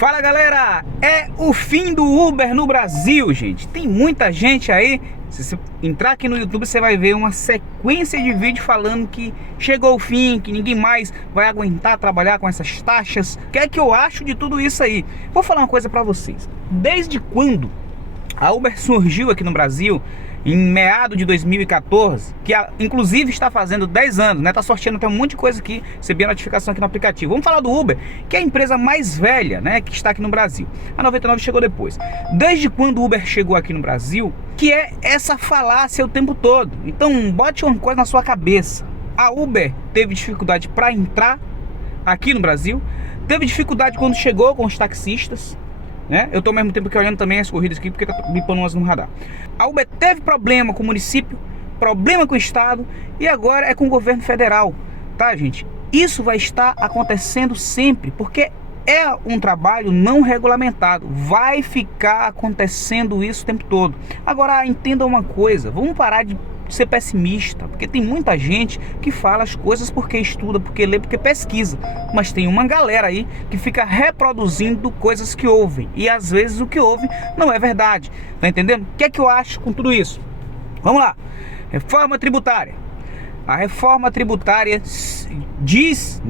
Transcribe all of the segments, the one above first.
Fala galera, é o fim do Uber no Brasil, gente. Tem muita gente aí, se você entrar aqui no YouTube você vai ver uma sequência de vídeos falando que chegou o fim, que ninguém mais vai aguentar trabalhar com essas taxas. O que é que eu acho de tudo isso aí? Vou falar uma coisa pra vocês. Desde quando a Uber surgiu aqui no Brasil, em meado de 2014, que inclusive está fazendo 10 anos, né? Tá sorteando até um monte de coisa aqui, recebi a notificação aqui no aplicativo. Vamos falar do Uber, que é a empresa mais velha, né, que está aqui no Brasil. A 99 chegou depois. Desde quando o Uber chegou aqui no Brasil, que é essa falácia o tempo todo. Então, bote uma coisa na sua cabeça. A Uber teve dificuldade para entrar aqui no Brasil, teve dificuldade quando chegou com os taxistas, né? Eu tô ao mesmo tempo que olhando também as corridas aqui, porque tá me pondo umas no radar. A Uber teve problema com o município, problema com o estado e agora é com o governo federal, tá, gente? Isso vai estar acontecendo sempre, porque é um trabalho não regulamentado. Vai ficar acontecendo isso o tempo todo. Agora, entenda uma coisa, vamos parar de ser pessimista, porque tem muita gente que fala as coisas porque estuda, porque lê, porque pesquisa, mas tem uma galera aí que fica reproduzindo coisas que ouvem, e às vezes o que ouve não é verdade, tá entendendo? O que é que eu acho com tudo isso? Vamos lá. Reforma tributária. A reforma tributária diz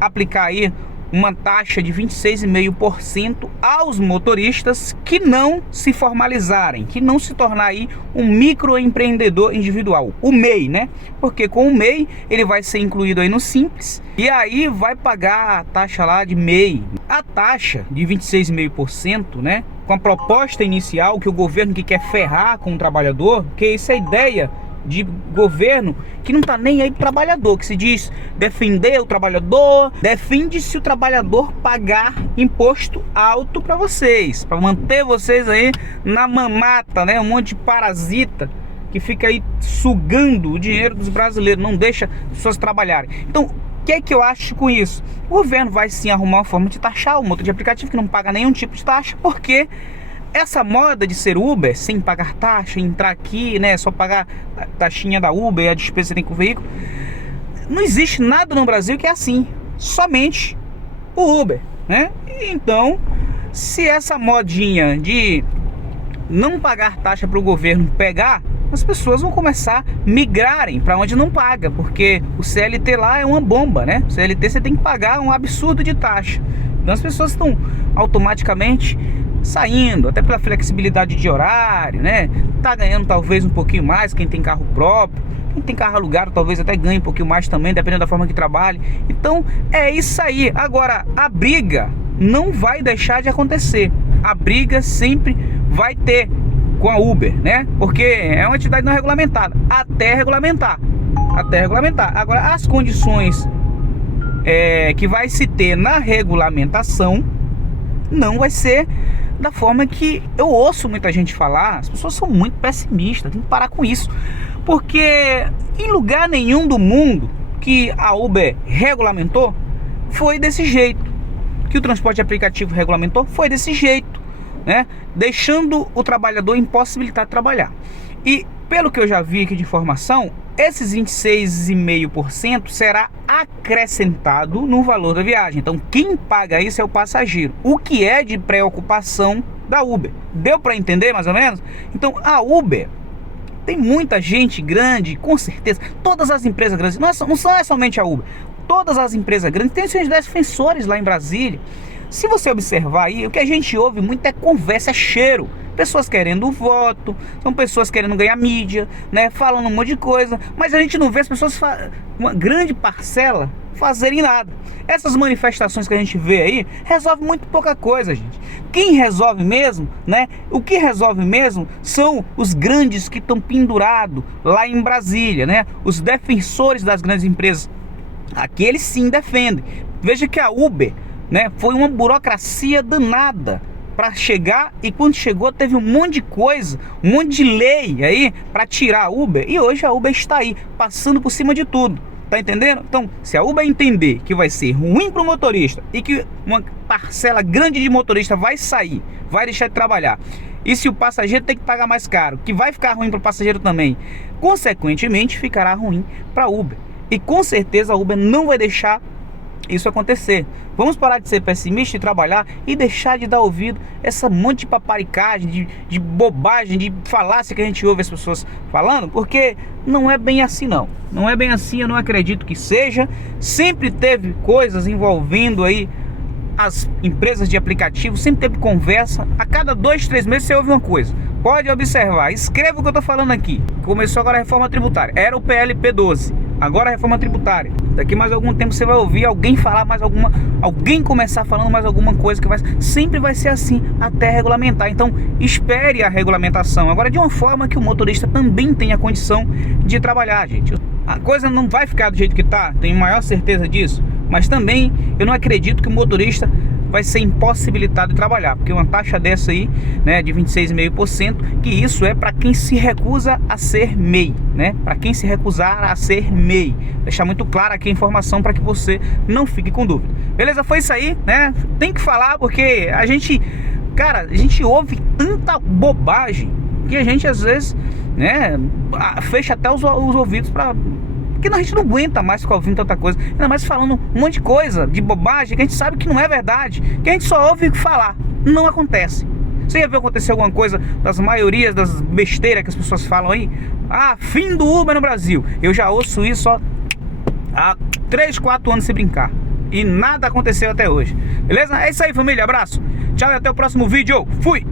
aplicar aí uma taxa de 26,5% aos motoristas que não se formalizarem, que não se tornar aí um microempreendedor individual, o MEI, né? Porque com o MEI ele vai ser incluído aí no Simples e aí vai pagar a taxa lá de MEI. A taxa de 26,5%, né? Com a proposta inicial que o governo que quer ferrar com o trabalhador, que essa é a ideia de governo que não tá nem aí pro trabalhador, que se diz defender o trabalhador, defende-se o trabalhador pagar imposto alto para vocês, para manter vocês aí na mamata, né? Um monte de parasita que fica aí sugando o dinheiro dos brasileiros, não deixa as pessoas trabalharem. Então, o que é que eu acho com isso? O governo vai sim arrumar uma forma de taxar o motor de aplicativo que não paga nenhum tipo de taxa, porque essa moda de ser Uber, sem pagar taxa, entrar aqui, né, só pagar a taxinha da Uber e a despesa que você tem com o veículo, não existe nada no Brasil que é assim, somente o Uber, né? Então, se essa modinha de não pagar taxa para o governo pegar, as pessoas vão começar a migrarem para onde não paga, porque o CLT lá é uma bomba, né? O CLT você tem que pagar um absurdo de taxa. Então as pessoas estão automaticamente saindo, até pela flexibilidade de horário, né? Tá ganhando talvez um pouquinho mais quem tem carro próprio, quem tem carro alugado talvez até ganhe um pouquinho mais também, dependendo da forma que trabalhe. Então é isso aí. Agora, a briga não vai deixar de acontecer. A briga sempre vai ter com a Uber, né? Porque é uma entidade não regulamentada, até regulamentar. Agora, as condições que vai se ter na regulamentação não vai ser da forma que eu ouço muita gente falar. As pessoas são muito pessimistas, tem que parar com isso, porque em lugar nenhum do mundo que a Uber regulamentou foi desse jeito, que o transporte aplicativo regulamentou foi desse jeito, né? Deixando o trabalhador impossibilitado de trabalhar. E pelo que eu já vi aqui de informação, esses 26,5% será acrescentado no valor da viagem. Então quem paga isso é o passageiro, o que é de preocupação da Uber. Deu para entender mais ou menos? Então a Uber tem muita gente grande, com certeza. Todas as empresas grandes, não é somente a Uber, todas as empresas grandes têm seus defensores lá em Brasília. Se você observar aí, o que a gente ouve muito é conversa, é cheiro. Pessoas querendo voto, são pessoas querendo ganhar mídia, né? Falando um monte de coisa, mas a gente não vê as pessoas, uma grande parcela, fazerem nada. Essas manifestações que a gente vê aí, resolve muito pouca coisa, gente. Quem resolve mesmo, né? O que resolve mesmo são os grandes que estão pendurados lá em Brasília, né? Os defensores das grandes empresas. Aqueles sim defendem. Veja que a Uber, né, foi uma burocracia danada para chegar, e quando chegou teve um monte de coisa, um monte de lei aí para tirar a Uber, e hoje a Uber está aí, passando por cima de tudo, tá entendendo? Então, se a Uber entender que vai ser ruim para o motorista e que uma parcela grande de motorista vai sair, vai deixar de trabalhar, e se o passageiro tem que pagar mais caro, que vai ficar ruim para o passageiro também, consequentemente ficará ruim para a Uber, e com certeza a Uber não vai deixar isso acontecer. Vamos parar de ser pessimista e trabalhar e deixar de dar ouvido essa monte de paparicagem, de bobagem, de falácia que a gente ouve as pessoas falando, porque não é bem assim não. Não é bem assim, eu não acredito que seja. Sempre teve coisas envolvendo aí as empresas de aplicativo, sempre teve conversa. A cada 2, 3 meses você ouve uma coisa. Pode observar, escreva o que eu tô falando aqui. Começou agora a reforma tributária, era o PLP 12, agora a reforma tributária. Daqui mais algum tempo você vai ouvir alguém falar mais alguma, alguém começar falando mais alguma coisa que sempre vai ser assim até regulamentar. Então espere a regulamentação agora de uma forma que o motorista também tenha condição de trabalhar, gente. A coisa não vai ficar do jeito que tá, tenho maior certeza disso, mas também eu não acredito que o motorista vai ser impossibilitado de trabalhar, porque uma taxa dessa aí, né, de 26,5%, que isso é para quem se recusa a ser MEI, né? Para quem se recusar a ser MEI. Deixar muito clara aqui a informação para que você não fique com dúvida. Beleza? Foi isso aí, né? Tem que falar porque a gente, cara, a gente ouve tanta bobagem que a gente às vezes, né, fecha até os ouvidos para... Porque a gente não aguenta mais ficar ouvindo tanta coisa, ainda mais falando um monte de coisa, de bobagem, que a gente sabe que não é verdade, que a gente só ouve falar, não acontece. Você já viu acontecer alguma coisa das maiorias das besteiras que as pessoas falam aí? Ah, fim do Uber no Brasil. Eu já ouço isso há 3, 4 anos sem brincar, e nada aconteceu até hoje. Beleza? É isso aí, família, abraço, tchau e até o próximo vídeo. Fui!